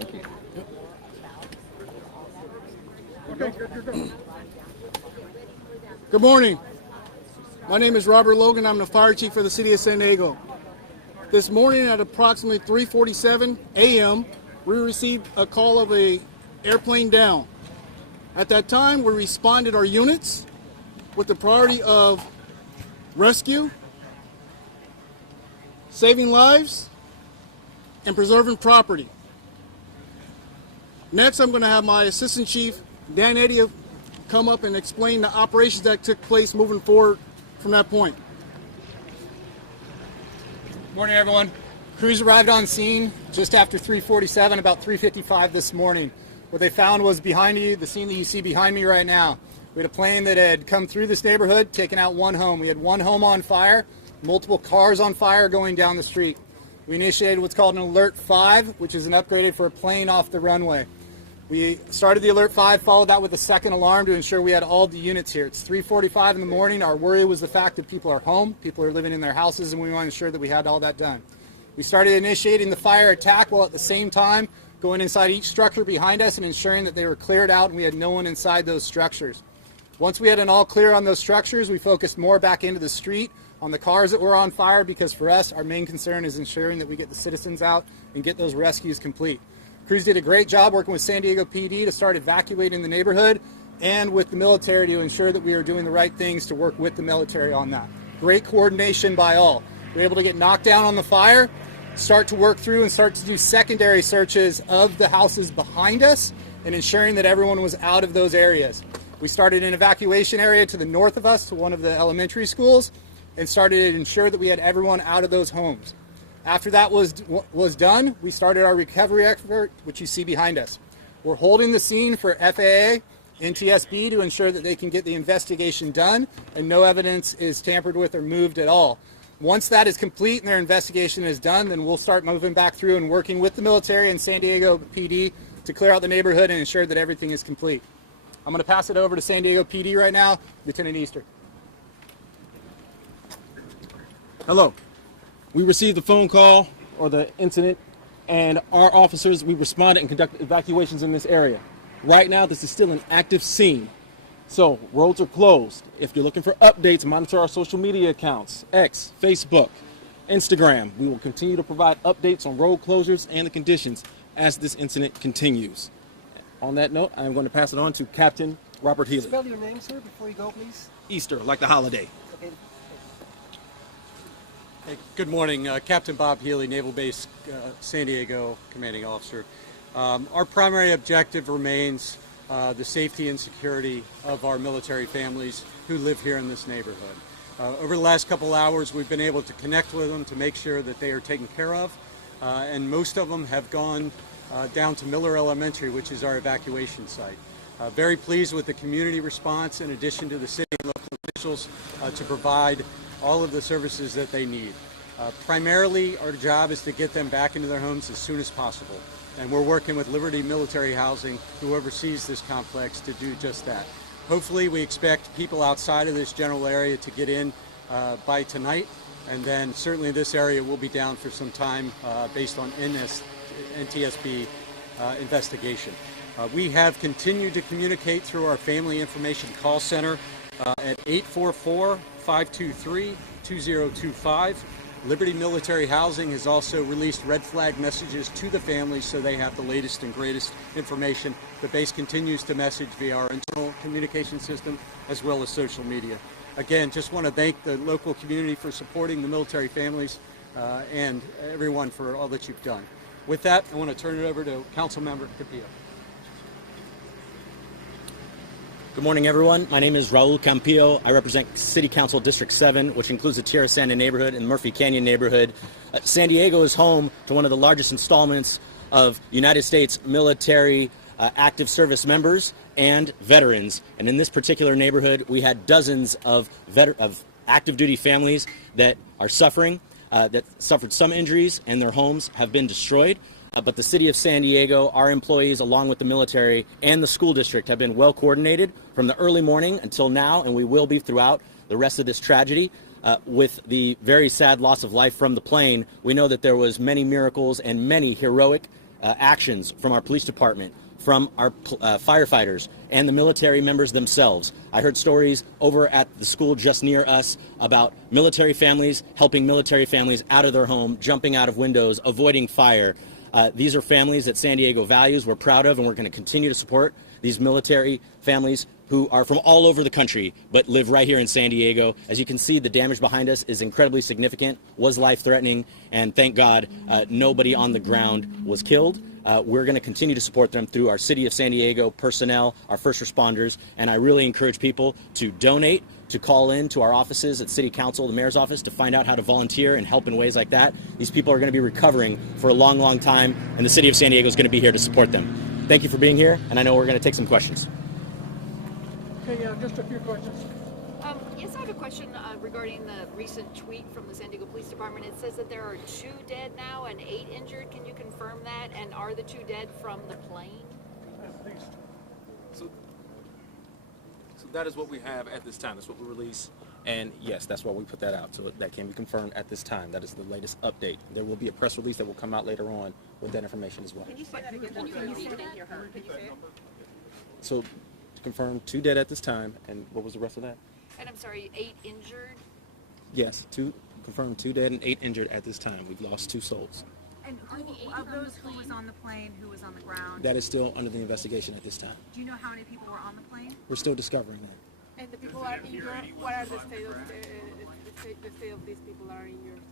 Thank you. Okay, good. Good morning. My name is Robert Logan. I'm the fire chief for the city of San Diego. This morning at approximately 3:47 a.m., we received a call of an airplane down. At that time, we responded our units with the priority of rescue, saving lives, and preserving property. Next, I'm going to have my Assistant Chief, Dan Eddy, come up and explain the operations that took place moving forward from that point. Morning, everyone. Crews arrived on scene just after 3:47, about 3:55 this morning. What they found was behind you, the scene that you see behind me right now. We had a plane that had come through this neighborhood, taken out one home. We had one home on fire, multiple cars on fire going down the street. We initiated what's called an Alert 5, which is an upgraded for a plane off the runway. We started the Alert 5, followed that with a second alarm to ensure we had all the units here. It's 3:45 in the morning. Our worry was the fact that people are home, people are living in their houses, and we want to ensure that we had all that done. We started initiating the fire attack while at the same time going inside each structure behind us and ensuring that they were cleared out and we had no one inside those structures. Once we had an all clear on those structures, we focused more back into the street on the cars that were on fire, because for us, our main concern is ensuring that we get the citizens out and get those rescues complete. Crews did a great job working with San Diego PD to start evacuating the neighborhood and with the military to ensure that we are doing the right things to work with the military on that. Great coordination by all. We were able to get knocked down on the fire, start to work through and start to do secondary searches of the houses behind us and ensuring that everyone was out of those areas. We started an evacuation area to the north of us to one of the elementary schools and started to ensure that we had everyone out of those homes. After that was done, we started our recovery effort, which you see behind us. We're holding the scene for FAA and TSB to ensure that they can get the investigation done and no evidence is tampered with or moved at all. Once that is complete and their investigation is done, then we'll start moving back through and working with the military and San Diego PD to clear out the neighborhood and ensure that everything is complete. I'm going to pass it over to San Diego PD right now, Lieutenant Easter. Hello. We received the phone call or the incident, and our officers, we responded and conducted evacuations in this area. Right now, this is still an active scene. So, roads are closed. If you're looking for updates, monitor our social media accounts, X, Facebook, Instagram. We will continue to provide updates on road closures and the conditions as this incident continues. On that note, I'm going to pass it on to Captain Robert Healy. Spell your name, sir, before you go, please. Easter, like the holiday. Okay. Hey, good morning. Captain Bob Healy, Naval Base San Diego Commanding Officer. Our primary objective remains the safety and security of our military families who live here in this neighborhood. Over the last couple hours, we've been able to connect with them to make sure that they are taken care of, and most of them have gone down to Miller Elementary, which is our evacuation site. Very pleased with the community response, in addition to the city and local officials, to provide all of the services that they need. Primarily, our job is to get them back into their homes as soon as possible. And we're working with Liberty Military Housing, who oversees this complex, to do just that. Hopefully, we expect people outside of this general area to get in by tonight, and then certainly this area will be down for some time based on NTSB investigation. We have continued to communicate through our Family Information Call Center at 844-523-2025. Liberty Military Housing has also released red flag messages to the families so they have the latest and greatest information. The base continues to message via our internal communication system as well as social media. Again, just want to thank the local community for supporting the military families and everyone for all that you've done. With that, I want to turn it over to Councilmember Capillo. Good morning, everyone. My name is Raul Campillo. I represent City Council District 7, which includes the Tierra Santa neighborhood and the Murphy Canyon neighborhood. San Diego is home to one of the largest installments of United States military active service members and veterans. And in this particular neighborhood, we had dozens of active duty families that are suffering, that suffered some injuries, and their homes have been destroyed. But the city of San Diego, our employees, along with the military and the school district, have been well coordinated from the early morning until now, and we will be throughout the rest of this tragedy. With the very sad loss of life from the plane, we know that there was many miracles and many heroic actions from our police department, from our firefighters, and the military members themselves. I heard stories over at the school just near us about military families helping military families out of their home, jumping out of windows, avoiding fire. These are families that San Diego values, we're proud of, and we're going to continue to support these military families who are from all over the country but live right here in San Diego. As you can see, the damage behind us is incredibly significant, was life-threatening, and thank God nobody on the ground was killed. We're going to continue to support them through our City of San Diego personnel, our first responders, and I really encourage people to donate, to call in to our offices at City Council, the Mayor's office, to find out how to volunteer and help in ways like that. These people are going to be recovering for a long, long time, and the City of San Diego is going to be here to support them. Thank you for being here, and I know we're going to take some questions. Okay, just a few questions. Yes, I have a question regarding the recent tweet from the San Diego Police Department. It says that there are 2 dead now and 8 injured. Can you confirm that? And are the 2 dead from the plane? So that is what we have at this time. That's what we release. And yes, that's why we put that out. So that can be confirmed at this time. That is the latest update. There will be a press release that will come out later on with that information as well. Can you say that again? Can you say it? So to confirm 2 dead at this time. And what was the rest of that? And I'm sorry, 8 injured? Yes, confirmed 2 dead and 8 injured at this time. We've lost 2 souls. And of those, who was on the plane, who was on the ground? That is still under the investigation at this time. Do you know how many people were on the plane? We're still discovering that. And the people are injured. What are the state of these people are injured?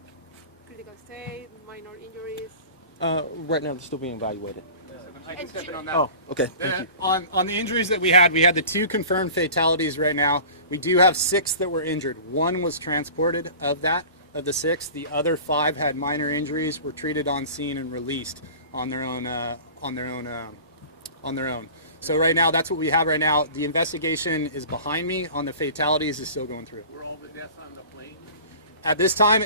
Critical state, minor injuries. Right now, they're still being evaluated. I can step in on that. Oh, okay. Thank you. On the injuries that we had the 2 confirmed fatalities right now. We do have 6 that were injured. 1 was transported of the 6. The other 5 had minor injuries, were treated on scene and released on their own. So right now, that's what we have right now. The investigation is behind me on the fatalities is still going through. Were all the deaths on the plane? At this time,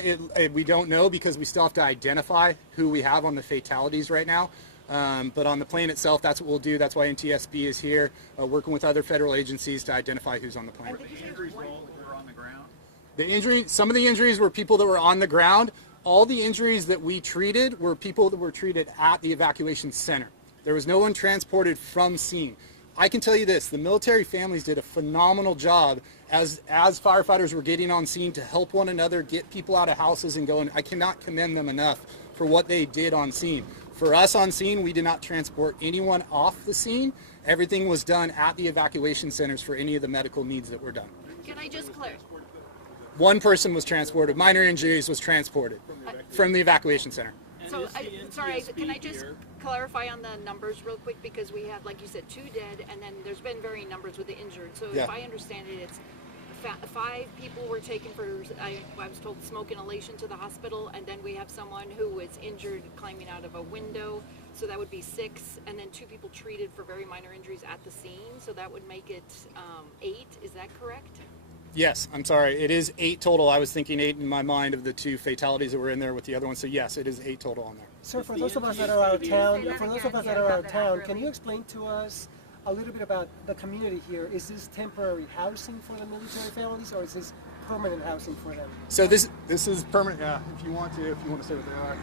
we don't know because we still have to identify who we have on the fatalities right now. But on the plane itself, that's what we'll do. That's why NTSB is here, working with other federal agencies to identify who's on the plane. Were the injuries all that were on the ground? Some of the injuries were people that were on the ground. All the injuries that we treated were people that were treated at the evacuation center. There was no one transported from scene. I can tell you this, the military families did a phenomenal job as firefighters were getting on scene to help one another, get people out of houses and go, and I cannot commend them enough for what they did on scene. For us on scene, we did not transport anyone off the scene. Everything was done at the evacuation centers for any of the medical needs that were done. Can I just clarify? 1 person was transported. Minor injuries was transported from the evacuation center. So, can I just clarify on the numbers real quick? Because we have, like you said, 2 dead, and then there's been varying numbers with the injured. So Yeah. if I understand it, it's 5 people were taken for, I was told, smoke inhalation to the hospital, and then we have someone who was injured climbing out of a window. So that would be 6, and then 2 people treated for very minor injuries at the scene. So that would make it 8. Is that correct? Yes, I'm sorry. It is 8 total. I was thinking 8 in my mind of the 2 fatalities that were in there with the other one. So yes, it is 8 total on there. Sir, for those of us that are out of town, can you explain to us a little bit about the community here? Is this temporary housing for the military families, or is this permanent housing for them? So this is permanent. Yeah, if you want to say what they are.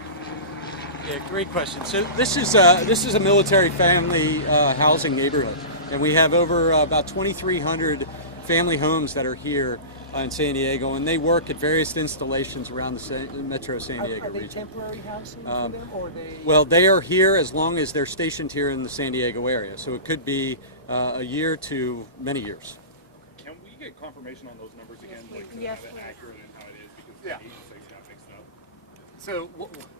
Yeah, great question. So this is a military family housing neighborhood, and we have over about 2,300 family homes that are here in San Diego, and they work at various installations around the Metro San Diego Are they region. temporary housing for them, or they? Well, they are here as long as they're stationed here in the San Diego area, so it could be a year to many years. Can we get confirmation on those numbers again, like Yes. how accurate and how it is, because Yeah. the agencies got mixed up? So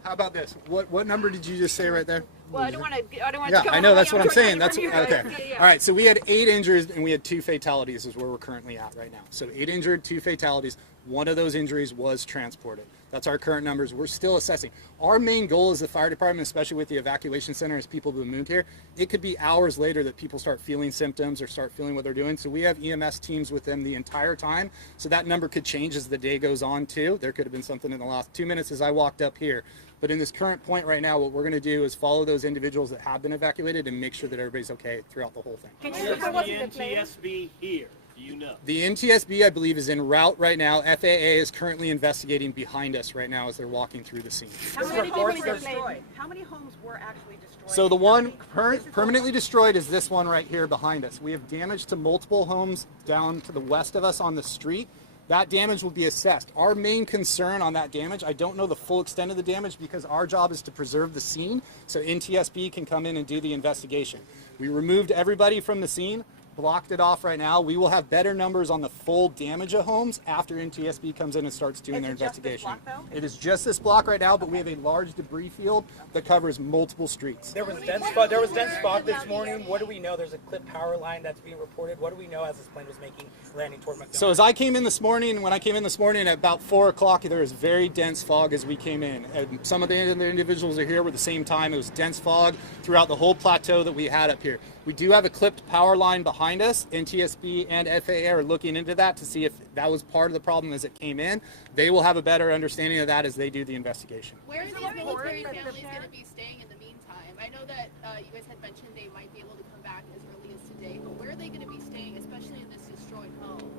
how about this? What number did you just say right there? Well, I don't want to. Yeah, I know. That's what I'm saying. That's okay. okay. All right. So we had 8 injuries and we had 2 fatalities. Is where we're currently at right now. So 8 injured, 2 fatalities. 1 of those injuries was transported. That's our current numbers. We're still assessing. Our main goal as the fire department, especially with the evacuation center, as people have moved here, it could be hours later that people start feeling symptoms or start feeling what they're doing. So we have EMS teams with them the entire time. So that number could change as the day goes on too. There could have been something in the last 2 minutes as I walked up here. But in this current point right now, what we're going to do is follow those individuals that have been evacuated and make sure that everybody's okay throughout the whole thing. Can you was in the plane? NTSB here. Do you know? The NTSB, I believe, is en route right now. FAA is currently investigating behind us right now as they're walking through the scene. How many homes were destroyed? How many homes were actually destroyed? So the one permanently destroyed is this one right here behind us. We have damage to multiple homes down to the west of us on the street. That damage will be assessed. Our main concern on that damage, I don't know the full extent of the damage because our job is to preserve the scene so NTSB can come in and do the investigation. We removed everybody from the scene, blocked it off right now. We will have better numbers on the full damage of homes after NTSB comes in and starts doing their investigation. It is just this block right now, but we have a large debris field that covers multiple streets. There was dense fog this morning. What do we know? There's a clipped power line that's being reported. What do we know as this plane was landing toward Montgomery? So as I came in this morning, when I came in this morning at about 4 o'clock, there was very dense fog as we came in. And some of the individuals are here were the same time. It was dense fog throughout the whole plateau that we had up here. We do have a clipped power line behind us. NTSB and FAA are looking into that to see if that was part of the problem as it came in. They will have a better understanding of that as they do the investigation. Where are these military families going to be staying in the meantime? I know that you guys had mentioned they might be able to come back as early as today, but where are they going to be staying, especially in this destroyed home?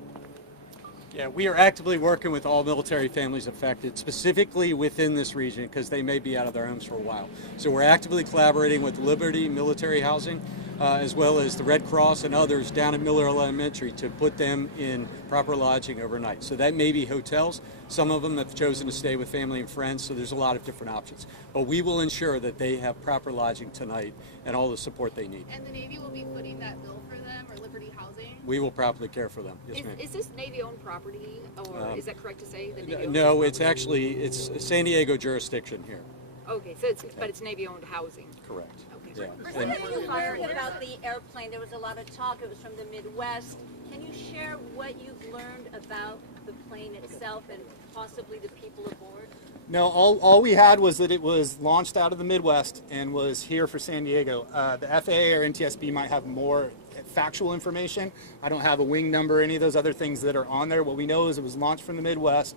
Yeah, we are actively working with all military families affected, specifically within this region, because they may be out of their homes for a while. So we're actively collaborating with Liberty Military Housing, as well as the Red Cross and others down at Miller Elementary to put them in proper lodging overnight. So that may be hotels. Some of them have chosen to stay with family and friends, so there's a lot of different options. But we will ensure that they have proper lodging tonight and all the support they need. And the Navy will be footing that bill for them, or Liberty Housing? We will properly care for them. Yes, ma'am. Is this Navy-owned property, or is that correct to say? That Navy-owned No, it's San Diego jurisdiction here. Okay, so but it's Navy-owned housing. Correct. Okay. Yeah. When you heard about the airplane, there was a lot of talk. It was from the Midwest. Can you share what you've learned about the plane itself and possibly the people aboard? No, all we had was that it was launched out of the Midwest and was here for San Diego. The FAA or NTSB might have more factual information. I don't have a wing number or any of those other things that are on there. What we know is it was launched from the Midwest,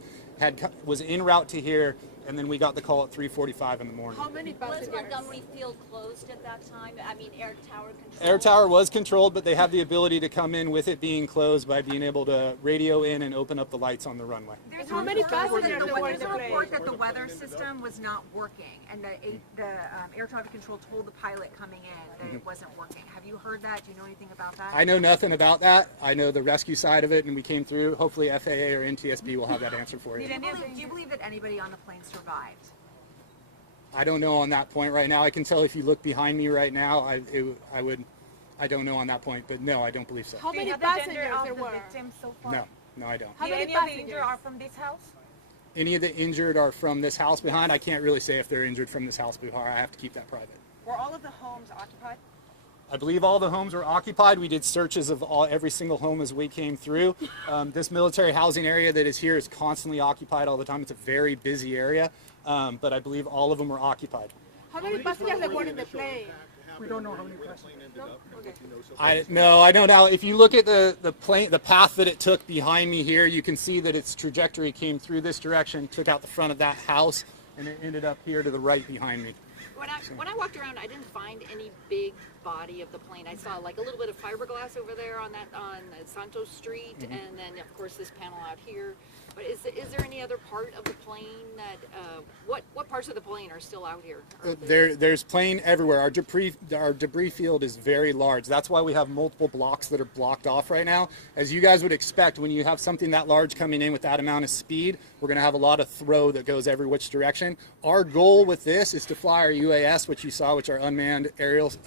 was en route to here, and then we got the call at 3:45 in the morning. How many was Montgomery Field closed at that time? I mean, air tower controlled? Air tower was controlled, but they have the ability to come in with it being closed by being able to radio in and open up the lights on the runway. There's How many passengers There's were in the a report plane? that the weather system was not working, and the air traffic control told the pilot coming in that it wasn't working. Have you heard that? Do you know anything about that? I know nothing about that. I know the rescue side of it, and we came through. Hopefully FAA or NTSB will have that answer for you. Do you believe that anybody on the plane survived? I don't know on that point right now. I can tell if you look behind me right now, I don't know on that point, but no, I don't believe so. How many Do you have the passengers gender there of the were? victims so far? No, I don't. How many any of the passengers? injured are from this house? Any of the injured are from this house behind. I can't really say if they're injured from this house behind. I have to keep that private. Were all of the homes occupied? I believe all the homes were occupied. We did searches of every single home as we came through. This military housing area that is here is constantly occupied all the time. It's a very busy area, but I believe all of them were occupied. How many passengers there were in the plane? We don't know how many passengers. I don't know. If you look at the plane, the path that it took behind me here, you can see that its trajectory came through this direction, took out the front of that house, and it ended up here to the right behind me. When I walked around, I didn't find any big body of the plane. I saw like a little bit of fiberglass over there on Santos Street, and then of course this panel out here. But is there any other part of the plane that what parts of the plane are still out here? There's plane everywhere. Our debris field is very large. That's why we have multiple blocks that are blocked off right now. As you guys would expect, when you have something that large coming in with that amount of speed, we're going to have a lot of throw that goes every which direction. Our goal with this is to fly our UAS, which you saw, which are unmanned aerials,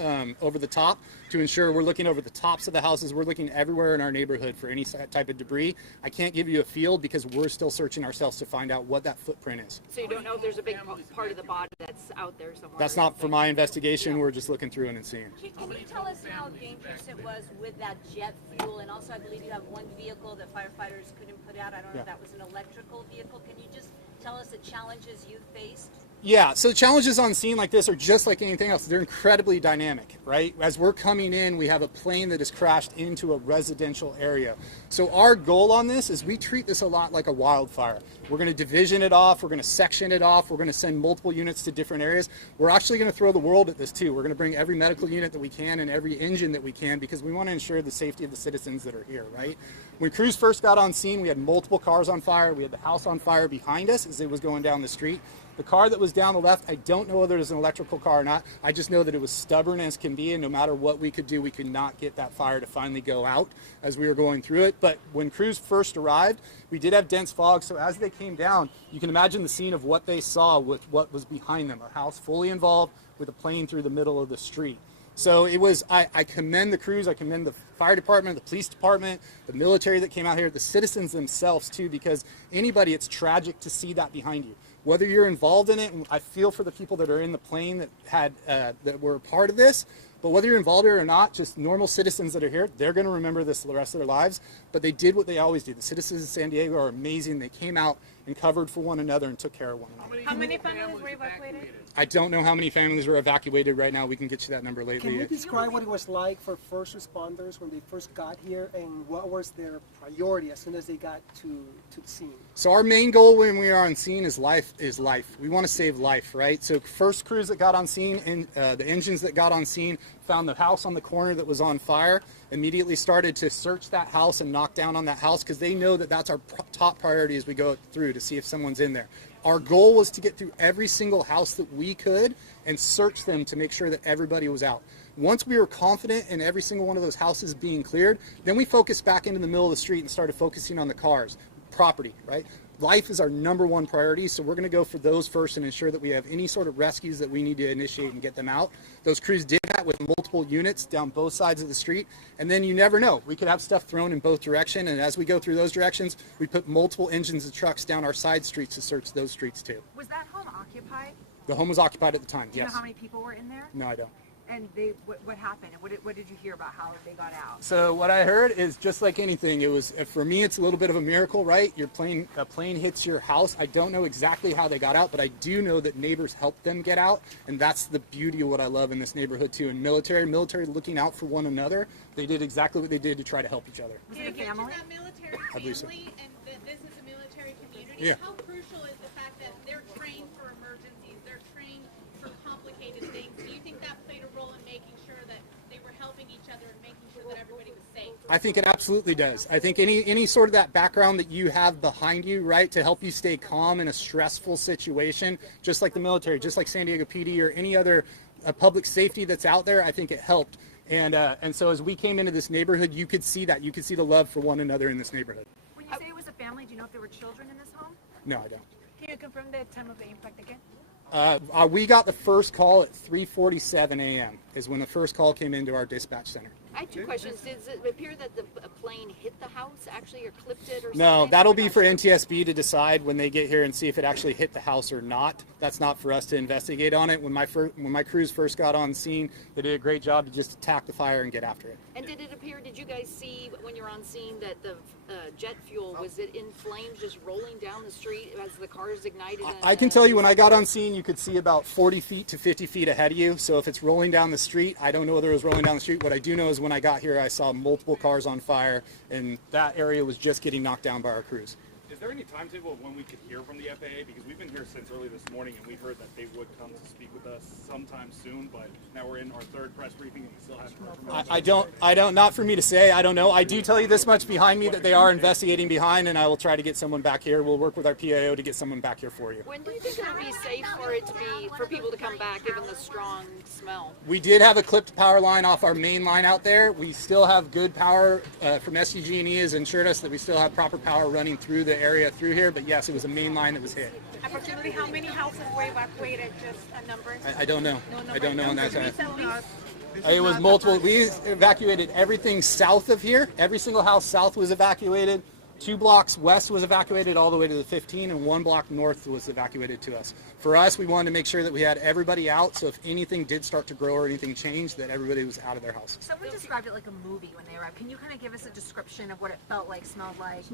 over the top, to ensure we're looking over the tops of the houses. We're looking everywhere in our neighborhood for any type of debris. I can't give you a field because we're still searching ourselves to find out what that footprint is. So you don't know if there's a big part of the body that's out there somewhere? That's not for my investigation. We're just looking through it and seeing. Can you tell us how dangerous it was with that jet fuel? And also, I believe you have one vehicle that firefighters couldn't put out. I don't know if that was an electrical vehicle. Can you just tell us the challenges you faced? Yeah, so challenges on scene like this are just like anything else. They're incredibly dynamic, right? As we're coming in, we have a plane that has crashed into a residential area. So our goal on this is we treat this a lot like a wildfire. We're going to division it off. We're going to section it off. We're going to send multiple units to different areas. We're actually going to throw the world at this too. We're going to bring every medical unit that we can and every engine that we can because we want to ensure the safety of the citizens that are here, right? When crews first got on scene, we had multiple cars on fire. We had the house on fire behind us as it was going down the street. The car that was down the left, I don't know whether it was an electrical car or not. I just know that it was stubborn as can be, and no matter what we could do, we could not get that fire to finally go out as we were going through it. But when crews first arrived, we did have dense fog, so as they came down, you can imagine the scene of what they saw with what was behind them, a house fully involved with a plane through the middle of the street. So it was, I commend the crews, I commend the fire department, the police department, the military that came out here, the citizens themselves too, because anybody, it's tragic to see that behind you. Whether you're involved in it, and I feel for the people that are in the plane that had that were a part of this, but whether you're involved in it or not, just normal citizens that are here, they're going to remember this the rest of their lives. But they did what they always do. The citizens of San Diego are amazing. They came out and covered for one another and took care of one another. How many families were evacuated? I don't know how many families were evacuated right now. We can get you that number later. Can you describe what it was like for first responders when they first got here and what was their priority as soon as they got to the scene? So our main goal when we are on scene is life. We want to save life, right? So first crews that got on scene and the engines that got on scene found the house on the corner that was on fire, immediately started to search that house and knock down on that house because they know that that's our top priority as we go through to see if someone's in there. Our goal was to get through every single house that we could and search them to make sure that everybody was out. Once we were confident in every single one of those houses being cleared, then we focused back into the middle of the street and started focusing on the cars, property, right? Life is our number one priority, so we're going to go for those first and ensure that we have any sort of rescues that we need to initiate and get them out. Those crews did that with multiple units down both sides of the street, and then you never know. We could have stuff thrown in both directions, and as we go through those directions, we put multiple engines and trucks down our side streets to search those streets too. Was that home occupied? The home was occupied at the time, Do you yes. know how many people were in there? No, I don't. And what happened? And what did you hear about how they got out? So what I heard is just like anything. It was, for me, it's a little bit of a miracle, right? A plane hits your house. I don't know exactly how they got out, but I do know that neighbors helped them get out, and that's the beauty of what I love in this neighborhood too. And military looking out for one another. They did exactly what they did to try to help each other. Was it a family? That military I believe so. family and this is a military community. Yeah. How crucial is the fact that they're trained for emergencies? They're trained for complicated things. Do you think that played a role in making sure that they were helping each other and making sure that everybody was safe? I think it absolutely does. I think any sort of that background that you have behind you, right, to help you stay calm in a stressful situation, just like the military, just like San Diego PD or any other public safety that's out there, I think it helped. And so as we came into this neighborhood, you could see that. You could see the love for one another in this neighborhood. When you say it was a family, do you know if there were children in this home? No, I don't. Can you confirm the time of the impact again? We got the first call at 3:47 a.m. is when the first call came into our dispatch center. I have two questions. Does it appear that the plane hit the house actually or clipped it or something? No, that'll be for NTSB to decide when they get here and see if it actually hit the house or not. That's not for us to investigate on it. When my crews first got on scene, they did a great job to just attack the fire and get after it. And did you guys see when you're on scene that the jet fuel, was it in flames just rolling down the street as the cars ignited? I can tell you when I got on scene, you could see about 40 feet to 50 feet ahead of you. So if it's rolling down the street, I don't know whether it was rolling down the street. What I do know is when I got here, I saw multiple cars on fire, and that area was just getting knocked down by our crews. Is there any timetable of when we could hear from the FAA? Because we've been here since early this morning, and we heard that they would come to speak with us sometime soon. But now we're in our third press briefing, and we still haven't heard from them. I don't. Not for me to say. I don't know. I do tell you this much behind me that they are investigating behind, and I will try to get someone back here. We'll work with our PIO to get someone back here for you. When do you think it would be safe for people to come back, given the strong smell? We did have a clipped power line off our main line out there. We still have good power from SDG&E has ensured us that we still have proper power running through the area through here. But yes, it was a main line that was hit. Approximately how many houses were evacuated? Just a number? I don't know. I don't know on that side. It It was multiple. We evacuated everything south of here. Every single house south was evacuated. 2 blocks west was evacuated all the way to the 15, and 1 block north was evacuated to us. For us, we wanted to make sure that we had everybody out, so if anything did start to grow or anything changed, that everybody was out of their house. Someone described it like a movie when they arrived. Can you kind of give us a description of what it felt like, smelled like?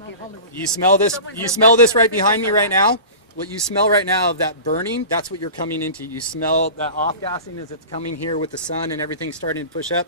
You smell this? You smell this right behind me right now? what you smell right now of that burning, that's what you're coming into. You smell that off-gassing as it's coming here with the sun and everything starting to push up.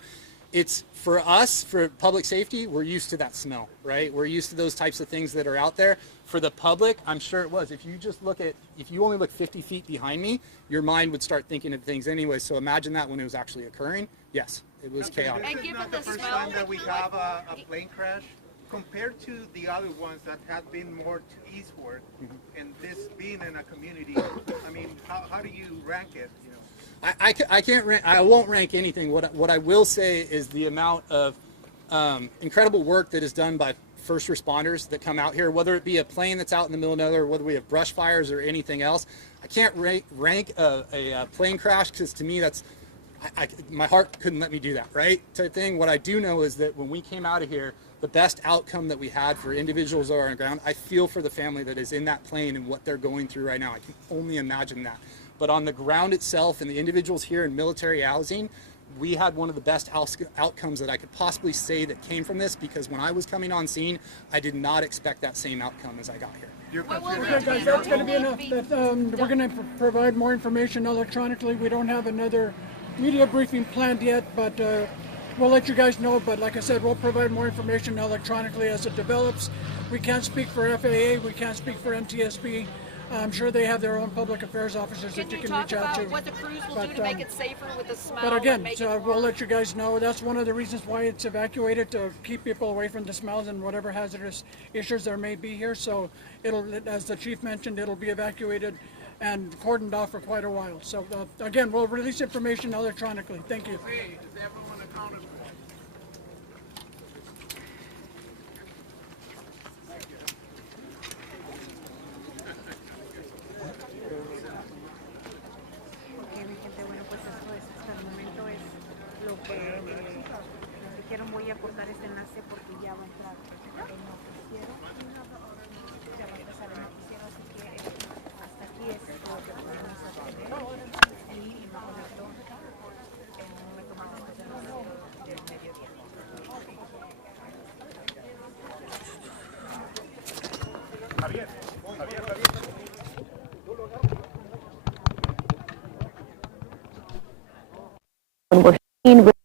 It's, for us, for public safety, we're used to that smell, right? We're used to those types of things that are out there. For the public, I'm sure it was. If you only look 50 feet behind me, your mind would start thinking of things anyway. So imagine that when it was actually occurring. Yes, it was chaotic. And This is given not the the first smell, time that we have a plane crash. Compared to the other ones that have been more to eastward, and this being in a community, I mean, how do you rank it? You know? I can't rank. I won't rank anything. What I will say is the amount of incredible work that is done by first responders that come out here, whether it be a plane that's out in the middle of nowhere, whether we have brush fires or anything else. I can't rank a plane crash because to me that's my heart couldn't let me do that, right? Type thing. What I do know is that when we came out of here, the best outcome that we had for individuals that are on the ground, I feel for the family that is in that plane and what they're going through right now. I can only imagine that. But on the ground itself and the individuals here in military housing, we had one of the best outcomes that I could possibly say that came from this, because when I was coming on scene, I did not expect that same outcome as I got here. Okay, guys, that's going to be enough. We're going to provide more information electronically. We don't have another media briefing planned yet, but we'll let you guys know. But like I said, we'll provide more information electronically as it develops. We can't speak for FAA. We can't speak for NTSB. I'm sure they have their own public affairs officers that you can reach out to. Can you talk about what the crews will do to make it safer with the smell? But again, and so we'll let you guys know. That's one of the reasons why it's evacuated, to keep people away from the smells and whatever hazardous issues there may be here. So it'll, as the chief mentioned, it'll be evacuated and cordoned off for quite a while. So again, we'll release information electronically. Thank you. Is everyone accounted for? Voy a cortar este enlace porque ya va a entrar el noticiero. Ya va a empezar el noticiero, así que hasta aquí es lo que podemos hacer. El y me conectó en un momento más después del mediodía. Javier. When we're seen with